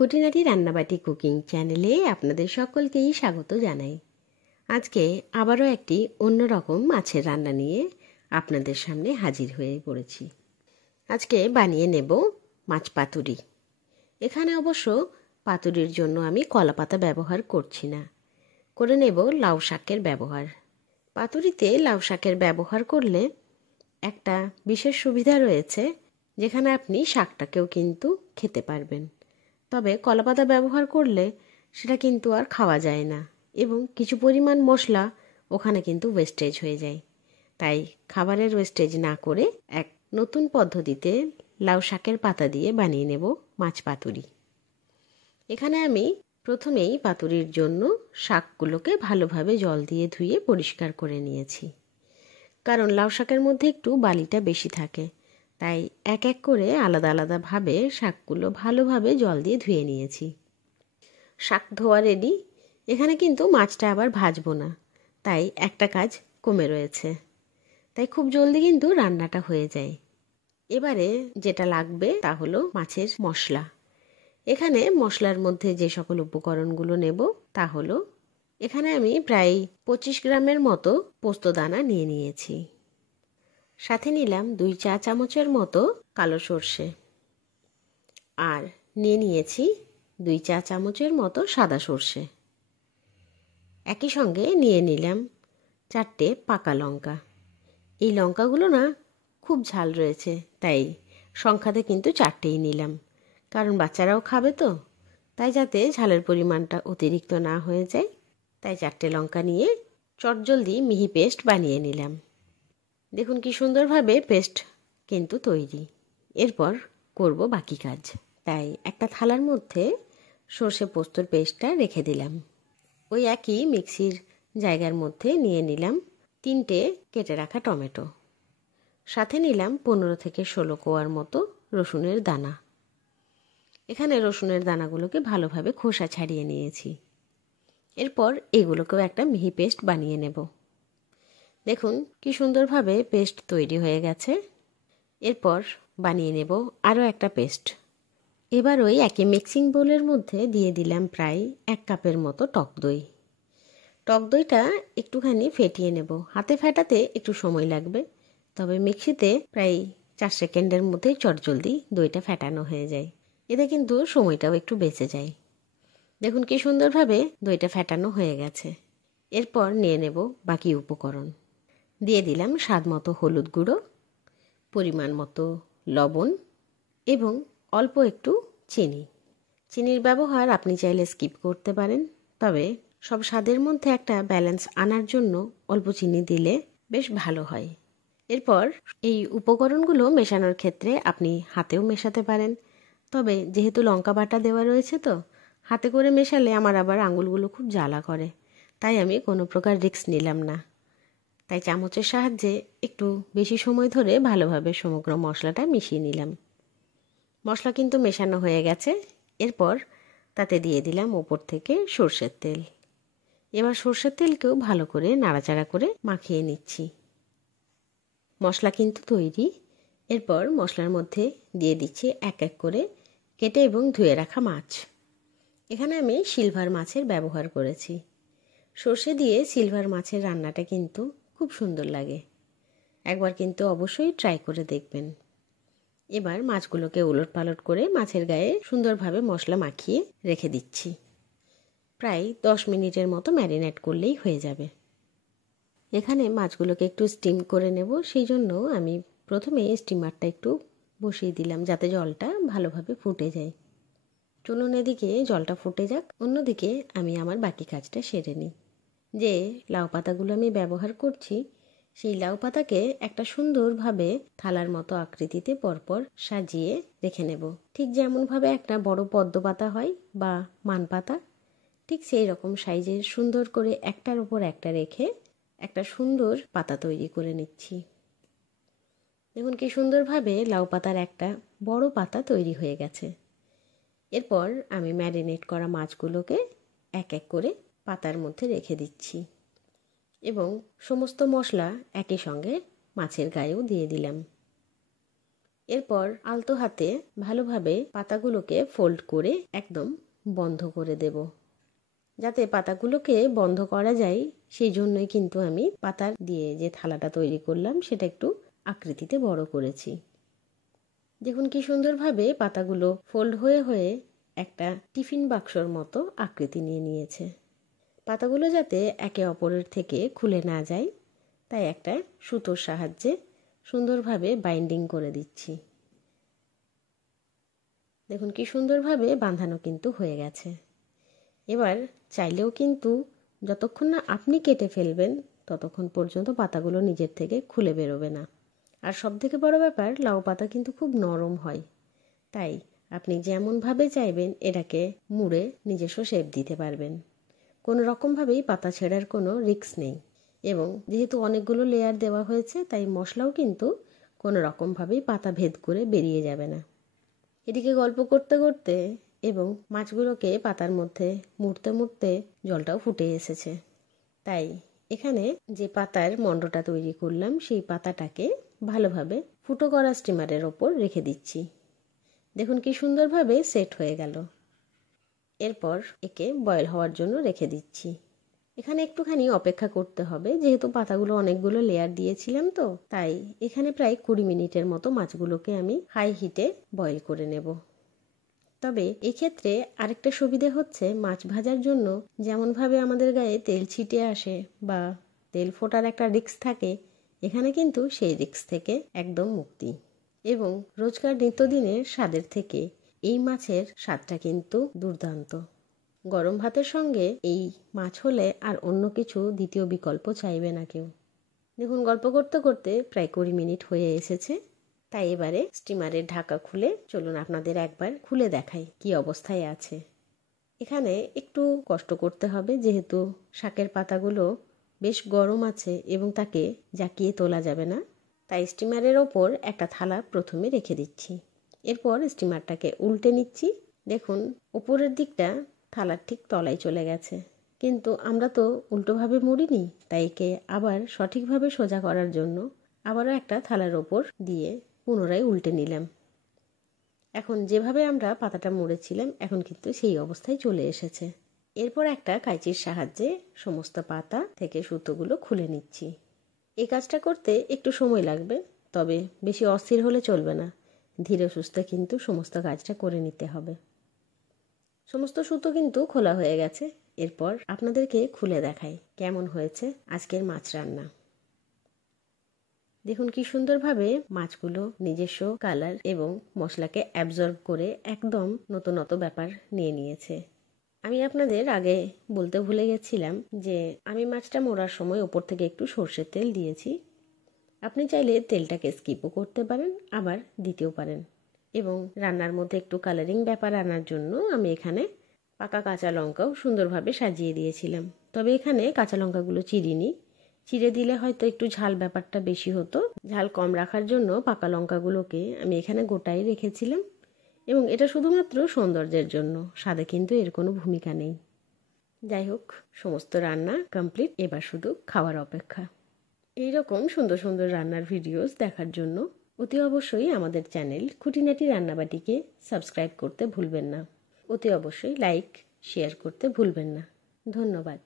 খুঁটিনাটি রান্নাবাটি কুকিং চ্যানেলে আপনাদের সকলকেই স্বাগত জানাই। আজকে আবারও একটি অন্যরকম মাছের রান্না নিয়ে আপনাদের সামনে হাজির হয়ে পড়েছি। আজকে বানিয়ে নেব মাছ পাতুরি। এখানে অবশ্য পাতুরির জন্য আমি কলা পাতা ব্যবহার করছি না, করে নেব লাউ শাকের ব্যবহার। পাতুরিতে লাউ শাকের ব্যবহার করলে একটা বিশেষ সুবিধা রয়েছে, যেখানে আপনি শাকটাকেও কিন্তু খেতে পারবেন। তবে কলাপাতা ব্যবহার করলে সেটা কিন্তু আর খাওয়া যায় না, এবং কিছু পরিমাণ মশলা ওখানে কিন্তু ওয়েস্টেজ হয়ে যায়। তাই খাবারের ওয়েস্টেজ না করে এক নতুন পদ্ধতিতে লাউ শাকের পাতা দিয়ে বানিয়ে নেব মাছ পাতুরি। এখানে আমি প্রথমেই পাতুরির জন্য শাকগুলোকে ভালোভাবে জল দিয়ে ধুয়ে পরিষ্কার করে নিয়েছি, কারণ লাউ শাকের মধ্যে একটু বালিটা বেশি থাকে। তাই এক এক করে আলাদা আলাদাভাবে শাকগুলো ভালোভাবে জল দিয়ে ধুয়ে নিয়েছি। শাক ধোয়া রেডি। এখানে কিন্তু মাছটা আবার ভাজবো না, তাই একটা কাজ কমে রয়েছে। তাই খুব জলদি কিন্তু রান্নাটা হয়ে যায়। এবারে যেটা লাগবে তা হলো মাছের মশলা। এখানে মশলার মধ্যে যে সকল উপকরণগুলো নেব তা হলো, এখানে আমি প্রায় 25 গ্রামের মতো পোস্তদানা নিয়ে নিয়েছি। সাথে নিলাম 2 চা চামচের মতো কালো সর্ষে, আর নিয়ে নিয়েছি 2 চা চামচের মতো সাদা সর্ষে। একই সঙ্গে নিয়ে নিলাম 4টে পাকা লঙ্কা। এই লঙ্কাগুলো না খুব ঝাল রয়েছে, তাই সংখ্যাতে কিন্তু 4টেই নিলাম, কারণ বাচ্চারাও খাবে তো, তাই যাতে ঝালের পরিমাণটা অতিরিক্ত না হয়ে যায়। তাই 4টে লঙ্কা নিয়ে চটজলদি মিহি পেস্ট বানিয়ে নিলাম। দেখুন কি সুন্দরভাবে পেস্ট কিন্তু তৈরি। এরপর করব বাকি কাজ। তাই একটা থালার মধ্যে সর্ষে পোস্তর পেস্টটা রেখে দিলাম। ওই একই মিক্সির জায়গার মধ্যে নিয়ে নিলাম 3টে কেটে রাখা টমেটো। সাথে নিলাম 15 থেকে 16 কোয়ার মতো রসুনের দানা। এখানে রসুনের দানাগুলোকে ভালোভাবে খোসা ছাড়িয়ে নিয়েছি। এরপর এগুলোকেও একটা মিহি পেস্ট বানিয়ে নেব। দেখুন কি সুন্দরভাবে পেস্ট তৈরি হয়ে গেছে। এরপর বানিয়ে নেব আরও একটা পেস্ট। এবার ওই একই মিক্সিং বোলের মধ্যে দিয়ে দিলাম প্রায় 1 কাপের মতো টক দই। টক দইটা একটুখানি ফেটিয়ে নেব। হাতে ফেটাতে একটু সময় লাগবে, তবে মিক্সিতে প্রায় 4 সেকেন্ডের মধ্যেই চটজলদি দইটা ফেটানো হয়ে যায়। এতে কিন্তু সময়টাও একটু বেঁচে যায়। দেখুন কি সুন্দরভাবে দইটা ফেটানো হয়ে গেছে। এরপর নিয়ে নেব বাকি উপকরণ। দিয়ে দিলাম স্বাদ মতো হলুদ গুঁড়ো, পরিমাণ মতো লবণ এবং অল্প একটু চিনি। চিনির ব্যবহার আপনি চাইলে স্কিপ করতে পারেন, তবে সব স্বাদের মধ্যে একটা ব্যালেন্স আনার জন্য অল্প চিনি দিলে বেশ ভালো হয়। এরপর এই উপকরণগুলো মেশানোর ক্ষেত্রে আপনি হাতেও মেশাতে পারেন, তবে যেহেতু লঙ্কা বাটা দেওয়া রয়েছে তো হাতে করে মেশালে আমার আবার আঙুলগুলো খুব জ্বালা করে, তাই আমি কোনো প্রকার রিস্ক নিলাম না। তাই চামচের সাহায্যে একটু বেশি সময় ধরে ভালোভাবে সমগ্র মশলাটা মিশিয়ে নিলাম। মশলা কিন্তু মেশানো হয়ে গেছে। এরপর তাতে দিয়ে দিলাম ওপর থেকে সর্ষের তেল। এবার সর্ষের তেলকেও ভালো করে নাড়াচাড়া করে মাখিয়ে নিচ্ছি। মশলা কিন্তু তৈরি। এরপর মশলার মধ্যে দিয়ে দিচ্ছি এক এক করে কেটে এবং ধুয়ে রাখা মাছ। এখানে আমি সিলভার মাছের ব্যবহার করেছি। সর্ষে দিয়ে সিলভার মাছের রান্নাটা কিন্তু খুব সুন্দর লাগে। একবার কিন্তু অবশ্যই ট্রাই করে দেখবেন। এবার মাছগুলোকে উলটপালট করে মাছের গায়ে সুন্দরভাবে মশলা মাখিয়ে রেখে দিচ্ছি। প্রায় 10 মিনিটের মতো ম্যারিনেট করলেই হয়ে যাবে। এখানে মাছগুলোকে একটু স্টিম করে নেব, সেই জন্য আমি প্রথমে স্টিমারটা একটু বসিয়ে দিলাম যাতে জলটা ভালোভাবে ফুটে যায়। চলুন এদিকে জলটা ফুটে যাক, অন্যদিকে আমি আমার বাকি কাজটা সেরে নিই। যে লাউ পাতাগুলো আমি ব্যবহার করছি, সেই লাউ পাতাকে একটা সুন্দরভাবে থালার মতো আকৃতিতে পরপর সাজিয়ে রেখে নেব। ঠিক যেমনভাবে একটা বড় পদ্ম পাতা হয় বা মান পাতা, ঠিক সেই রকম সাইজের সুন্দর করে একটার উপর একটা রেখে একটা সুন্দর পাতা তৈরি করে নিচ্ছি। দেখুন কি সুন্দরভাবে লাউ পাতার একটা বড় পাতা তৈরি হয়ে গেছে। এরপর আমি ম্যারিনেট করা মাছগুলোকে এক এক করে পাতার মধ্যে রেখে দিচ্ছি এবং সমস্ত মশলা একই সঙ্গে মাছের গায়েও দিয়ে দিলাম। এরপর আলতো হাতে ভালোভাবে পাতাগুলোকে ফোল্ড করে একদম বন্ধ করে দেব। যাতে পাতাগুলোকে বন্ধ করা যায় সেই জন্যই কিন্তু আমি পাতা দিয়ে যে থালাটা তৈরি করলাম সেটা একটু আকৃতিতে বড় করেছি। দেখুন কি সুন্দরভাবে পাতাগুলো ফোল্ড হয়ে হয়ে একটা টিফিন বাক্সর মতো আকৃতি নিয়ে নিয়েছে। পাতাগুলো যাতে একে অপরের থেকে খুলে না যায় তাই একটা সুতোর সাহায্যে সুন্দরভাবে বাইন্ডিং করে দিচ্ছি। দেখুন কি সুন্দরভাবে বাঁধানো কিন্তু হয়ে গেছে। এবার চাইলেও কিন্তু যতক্ষণ না আপনি কেটে ফেলবেন ততক্ষণ পর্যন্ত পাতাগুলো নিজের থেকে খুলে বেরোবে না। আর সবথেকে বড় ব্যাপার, লাউ পাতা কিন্তু খুব নরম হয়, তাই আপনি যেমনভাবে চাইবেন এটাকে মুড়ে নিজস্ব শেপ দিতে পারবেন। কোনো রকমভাবেই পাতা ছেঁড়ার কোনো রিস্ক নেই এবং যেহেতু অনেকগুলো লেয়ার দেওয়া হয়েছে তাই মশলাও কিন্তু কোনো রকমভাবেই পাতা ভেদ করে বেরিয়ে যাবে না। এদিকে গল্প করতে করতে এবং মাছগুলোকে পাতার মধ্যে মুড়তে মুড়তে জলটাও ফুটে এসেছে। তাই এখানে যে পাতার মণ্ডটা তৈরি করলাম সেই পাতাটাকে ভালোভাবে ফুটো করা স্টিমারের ওপর রেখে দিচ্ছি। দেখুন কি সুন্দরভাবে সেট হয়ে গেল। এরপর একে বয়েল হওয়ার জন্য রেখে দিচ্ছি। এখানে একটুখানি অপেক্ষা করতে হবে, যেহেতু পাতাগুলো অনেকগুলো লেয়ার দিয়েছিলাম তো, তাই এখানে প্রায় 20 মিনিটের মতো মাছগুলোকে আমি হাই হিটে বয়েল করে নেব। তবে এক্ষেত্রে আরেকটা সুবিধে হচ্ছে, মাছ ভাজার জন্য যেমনভাবে আমাদের গায়ে তেল ছিটে আসে বা তেল ফোটার একটা রিস্ক থাকে, এখানে কিন্তু সেই রিস্ক থেকে একদম মুক্তি। এবং রোজকার নিত্যদিনের স্বাদের থেকে এই মাছের স্বাদটা কিন্তু দুর্দান্ত। গরম ভাতের সঙ্গে এই মাছ হলে আর অন্য কিছু দ্বিতীয় বিকল্প চাইবে না কেউ। দেখুন গল্প করতে করতে প্রায় 20 মিনিট হয়ে এসেছে। তাই এবারে স্টিমারের ঢাকা খুলে চলুন আপনাদের একবার খুলে দেখাই কি অবস্থায় আছে। এখানে একটু কষ্ট করতে হবে, যেহেতু শাকের পাতাগুলো বেশ গরম আছে এবং তাকে জাকিয়ে তোলা যাবে না, তাই স্টিমারের ওপর একটা থালা প্রথমে রেখে দিচ্ছি। এরপর স্টিমারটাকে উল্টে নিচ্ছি। দেখুন ওপরের দিকটা থালার ঠিক তলায় চলে গেছে, কিন্তু আমরা তো উল্টোভাবে মুড়িনি, তাই একে আবার সঠিকভাবে সোজা করার জন্য আবারও একটা থালার ওপর দিয়ে পুনরায় উল্টে নিলাম। এখন যেভাবে আমরা পাতাটা মুড়েছিলাম এখন কিন্তু সেই অবস্থায় চলে এসেছে। এরপর একটা কাঁচির সাহায্যে সমস্ত পাতা থেকে সুতোগুলো খুলে নিচ্ছি। এই কাজটা করতে একটু সময় লাগবে, তবে বেশি অস্থির হলে চলবে না, ধীরে সুস্থে কিন্তু সমস্ত কাজটা করে নিতে হবে। সমস্ত সুতো কিন্তু খোলা হয়ে গেছে। এরপর আপনাদেরকে খুলে দেখাই কেমন হয়েছে আজকের মাছ রান্না। দেখুন কি সুন্দরভাবে মাছগুলো নিজস্ব কালার এবং মশলাকে অ্যাবজর্ব করে একদম নতুনত্ব ব্যাপার নিয়ে নিয়েছে। আমি আপনাদের আগে বলতে ভুলে গেছিলাম যে আমি মাছটা মোড়ার সময় ওপর থেকে একটু সর্ষের তেল দিয়েছি। আপনি চাইলে তেলটাকে স্কিপও করতে পারেন, আবার দিতেও পারেন। এবং রান্নার মধ্যে একটু কালারিং ব্যাপার আনার জন্য আমি এখানে পাকা কাঁচা লঙ্কাও সুন্দরভাবে সাজিয়ে দিয়েছিলাম। তবে এখানে কাঁচা লঙ্কাগুলো চিরিনি, চিড়ে দিলে হয়তো একটু ঝাল ব্যাপারটা বেশি হতো। ঝাল কম রাখার জন্য পাকা লঙ্কাগুলোকে আমি এখানে গোটাই রেখেছিলাম এবং এটা শুধুমাত্র সৌন্দর্যের জন্য, স্বাদে কিন্তু এর কোনো ভূমিকা নেই। যাই হোক, সমস্ত রান্না কমপ্লিট, এবার শুধু খাওয়ার অপেক্ষা। এইরকম সুন্দর সুন্দর রান্নার ভিডিওস দেখার জন্য অতি অবশ্যই আমাদের চ্যানেল খুঁটিনাটি রান্নাবাটিকে সাবস্ক্রাইব করতে ভুলবেন না। অতি অবশ্যই লাইক শেয়ার করতে ভুলবেন না। ধন্যবাদ।